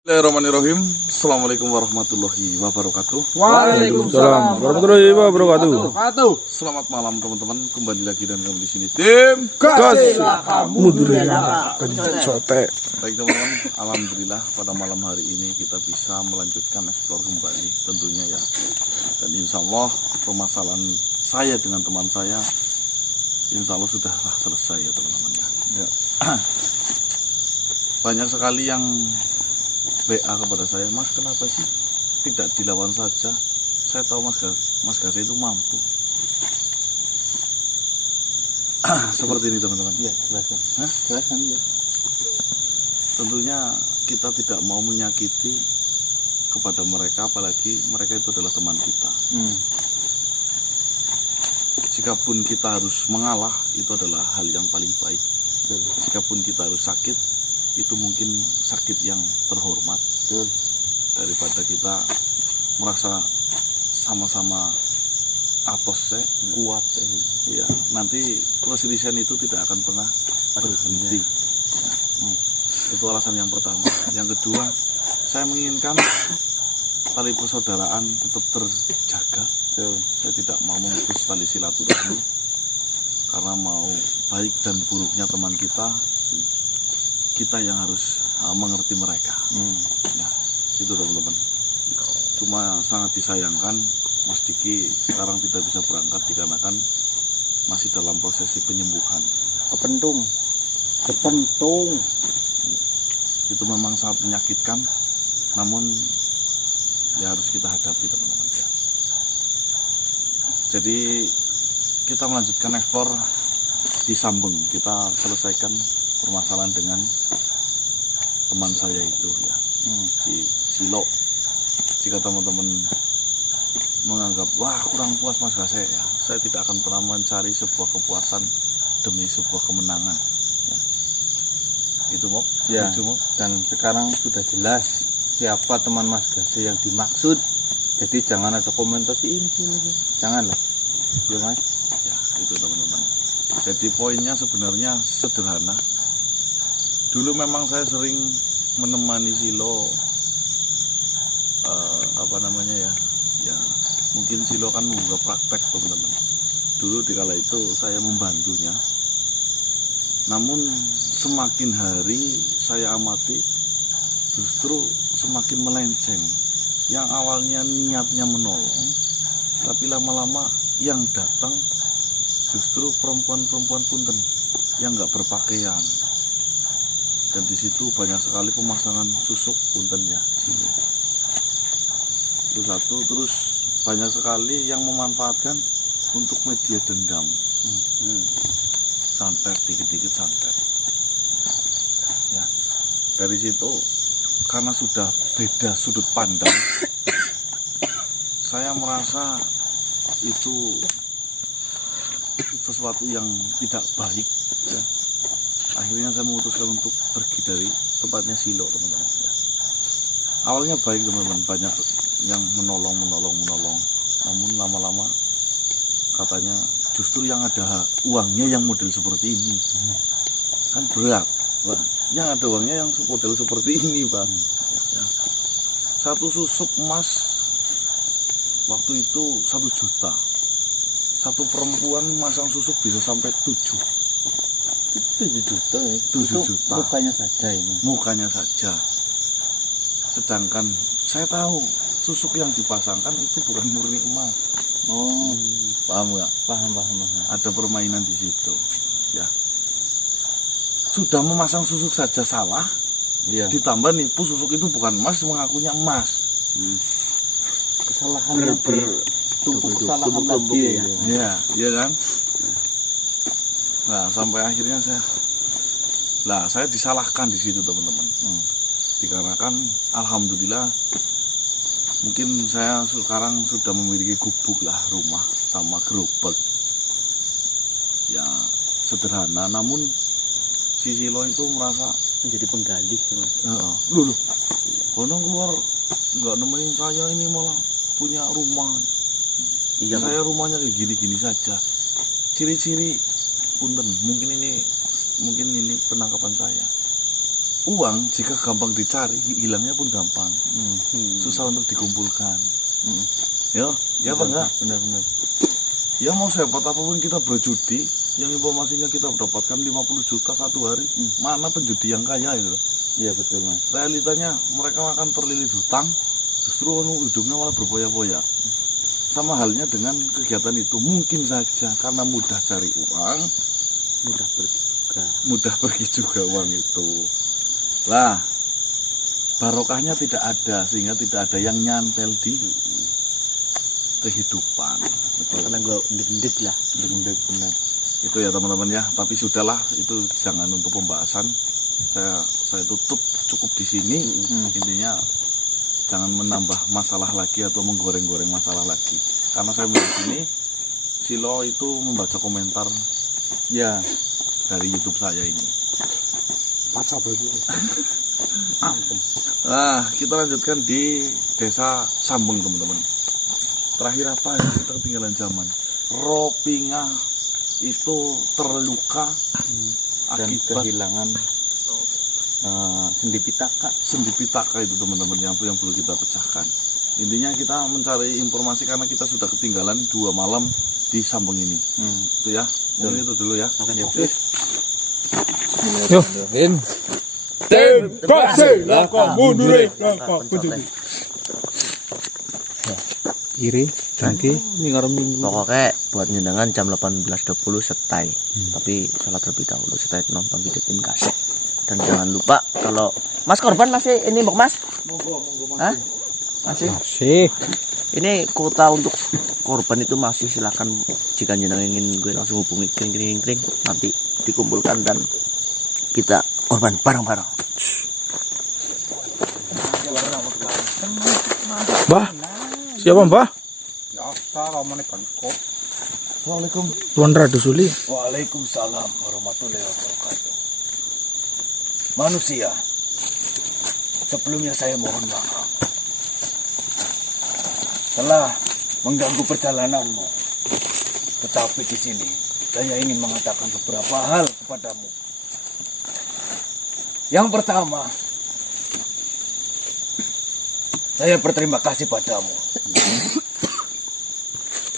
Bismillahirrahmanirrahim. Assalamualaikum warahmatullahi wabarakatuh. Waalaikumsalam warahmatullahi wabarakatuh. Selamat malam teman-teman. Kembali lagi dan kami di sini tim Gas mudurela kencet sote. Baik teman-teman, alhamdulillah pada malam hari ini kita bisa melanjutkan eksplor kembali tentunya ya. Dan insya Allah permasalahan saya dengan teman saya insya Allah sudahlah selesai ya teman-teman ya. Banyak sekali yang WA kepada saya, Mas kenapa sih tidak dilawan saja? Saya tahu Mas Gase itu mampu. Seperti ini teman-teman. Iya, jelaskan ya. Tentunya kita tidak mau menyakiti kepada mereka, apalagi mereka itu adalah teman kita. Jikapun kita harus mengalah, itu adalah hal yang paling baik. Jikapun kita harus sakit, itu mungkin sakit yang terhormat. Daripada kita merasa sama-sama atos kuat ya, nanti perselisihan itu tidak akan pernah berhenti ya. Itu alasan yang pertama. Yang kedua, saya menginginkan tali persaudaraan tetap terjaga. Saya tidak mau memutus tali silaturahmi, karena mau baik dan buruknya teman kita yang harus mengerti mereka. Ya, itu teman-teman. Cuma sangat disayangkan Mas Diki sekarang tidak bisa berangkat dikarenakan masih dalam prosesi penyembuhan. Kepentung. Itu memang sangat menyakitkan, namun ya harus kita hadapi teman-teman ya. Jadi kita melanjutkan ekspor di Sambeng. Kita selesaikan permasalahan dengan teman saya itu ya, si Silo. Jika teman-teman menganggap wah kurang puas Mas Gase ya, saya tidak akan pernah mencari sebuah kepuasan demi sebuah kemenangan ya. Itu Mok Ya, Mok. dan sekarang sudah jelas siapa teman Mas Gase yang dimaksud. Jadi jangan ada komentar ini. Janganlah. Ya Mas. Ya, itu teman-teman. Jadi poinnya sebenarnya sederhana. Dulu memang saya sering menemani Silo, ya mungkin Silo kan membuka praktek teman-teman. Dulu dikala itu saya membantunya. Namun semakin hari saya amati justru semakin melenceng. Yang awalnya niatnya menolong, tapi lama-lama yang datang justru perempuan-perempuan punten yang nggak berpakaian. Dan di situ banyak sekali pemasangan susuk punten ya. Itu satu, terus banyak sekali yang memanfaatkan untuk media dendam. Santet, dikit-dikit santet. Ya, dari situ karena sudah beda sudut pandang, saya merasa itu sesuatu yang tidak baik ya. Akhirnya saya memutuskan untuk pergi dari tempatnya Silo teman-teman ya. Awalnya baik teman-teman, banyak yang menolong, namun lama-lama katanya justru yang ada uangnya yang model seperti ini kan berat Pak. Yang ada uangnya yang model seperti ini Pak ya. Satu susuk emas waktu itu 1 juta. Satu perempuan masang susuk bisa sampai 7 juta ya. 7 juta. Mukanya saja ini. Mukanya saja. Sedangkan saya tahu susuk yang dipasangkan itu bukan murni emas. Oh, Paham nggak? paham. Ada permainan di situ. Ya. Sudah memasang susuk saja salah. Iya. Ditambah nipu susuk itu bukan emas, mengakunya emas. Kesalahan bertumpuk kesalahan lagi ya. Iya kan? Nah, sampai akhirnya saya disalahkan di situ teman-teman. Dikarenakan alhamdulillah mungkin saya sekarang sudah memiliki gubuk lah, rumah sama gerobak. Ya sederhana, namun si Silo itu merasa Menjadi penggali loh, Bonong keluar nggak nemenin saya, ini malah punya rumah. Iya, saya rumahnya kayak gini-gini saja. Ciri-ciri punten, mungkin ini penangkapan saya. uang jika gampang dicari, hilangnya pun gampang. Susah untuk dikumpulkan. Ya apa enggak? Benar-benar. Ya mau sehebat apapun kita berjudi, yang informasinya kita dapatkan 50 juta satu hari, mana penjudi yang kaya itu? Iya betul Mas. Realitanya mereka akan terlilit hutang, justru hidupnya malah berpoya-poya. Sama halnya dengan kegiatan itu, mungkin saja karena mudah cari uang, mudah pergi juga uang itu. Lah, barokahnya tidak ada, sehingga tidak ada yang nyantel di kehidupan. Karena gue ndik lah. Benar benar. Itu ya teman-teman ya, tapi sudahlah, itu jangan untuk pembahasan. Saya tutup cukup di sini. Intinya jangan menambah masalah lagi atau menggoreng-goreng masalah lagi. Karena saya melihat ini Silo itu membaca komentar Ya, dari YouTube saya ini. Baca baju. Nah, kita lanjutkan di Desa Sambeng teman-teman. Terakhir apa ya, kita ketinggalan zaman. Ropinga itu terluka dan akibat kehilangan sendi pitaka. sendi pitaka itu teman-teman, yang perlu kita pecahkan. Intinya kita mencari informasi karena kita sudah ketinggalan 2 malam di Sambeng ini. Itu ya, mungkin itu dulu ya. Oke. Yo, in. Tembak langkah mundur, langkah mundur. Kiri, kaki. Ini ngarep minggu. Pokoknya buat nyendangan jam 18.20 setai. Tapi sholat terlebih dahulu setai nonton video tim kaset. Dan jangan lupa kalau Mas korban masih ini Mbok Mas? Monggo Mas. Masih. Asik. Ini kuota untuk korban itu masih, silakan jika jenengan ingin gue langsung hubungi kring nanti dikumpulkan dan kita korban bareng-bareng. Mbah, siapa Mbah? Assalamualaikum. Tuan Radu Suli. Waalaikumsalam warahmatullahi wabarakatuh. Manusia, sebelumnya saya mohon maaf telah mengganggu perjalananmu. Tetapi di sini saya ingin mengatakan beberapa hal kepadamu. Yang pertama, saya berterima kasih padamu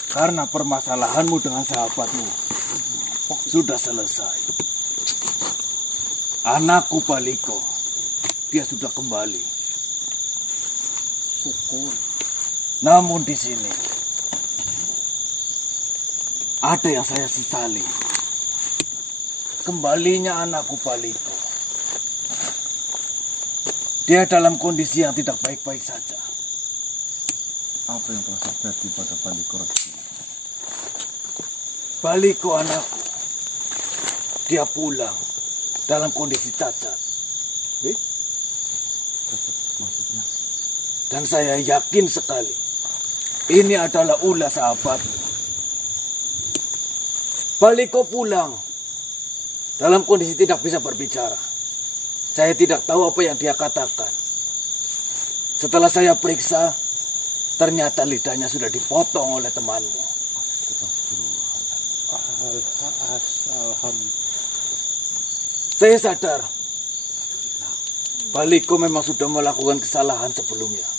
karena permasalahanmu dengan sahabatmu sudah selesai. Anakku Baliko, dia sudah kembali. Syukur. Namun di sini ada yang saya sesali. Kembalinya anakku Baliko. Dia dalam kondisi yang tidak baik-baik saja. Apa yang telah terjadi pada Baliko? Baliko anakku, dia pulang dalam kondisi cacat. Maksudnya? Dan saya yakin sekali ini adalah ulah sahabatmu. Baliko pulang dalam kondisi tidak bisa berbicara. Saya tidak tahu apa yang dia katakan. Setelah saya periksa, ternyata lidahnya sudah dipotong oleh temanmu. Saya sadar Baliko memang sudah melakukan kesalahan sebelumnya.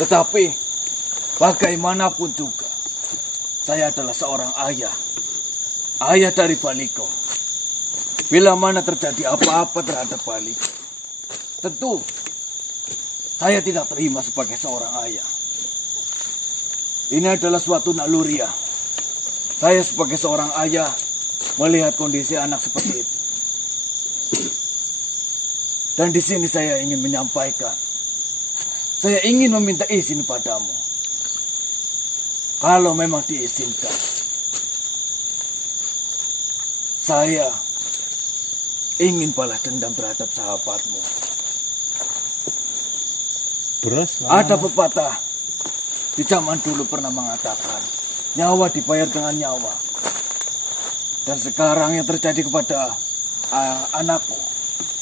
Tetapi bagaimanapun juga, saya adalah seorang ayah. Ayah dari Baliko. Bila mana terjadi apa-apa terhadap Baliko, tentu saya tidak terima sebagai seorang ayah. Ini adalah suatu naluriah. Saya sebagai seorang ayah melihat kondisi anak seperti itu. Dan di sini saya ingin menyampaikan, saya ingin meminta izin padamu. Kalau memang diizinkan, saya ingin balas dendam terhadap sahabatmu. Ada pepatah di zaman dulu pernah mengatakan, nyawa dibayar dengan nyawa. Dan sekarang yang terjadi kepada anakku,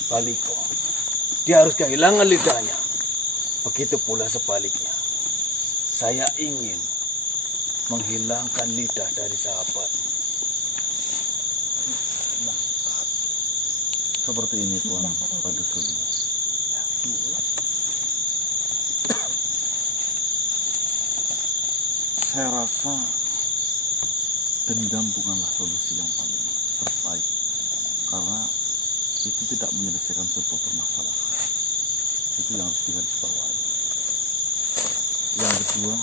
Baliko, dia harus kehilangan lidahnya. Begitu pula sebaliknya. Saya ingin menghilangkan lidah dari sahabat. Seperti ini Tuan Pak Dusuli. Saya rasa dendam bukanlah solusi yang paling terbaik, karena itu tidak menyelesaikan sebuah permasalahan. Itu yang harus digarisbawahi. Yang kedua,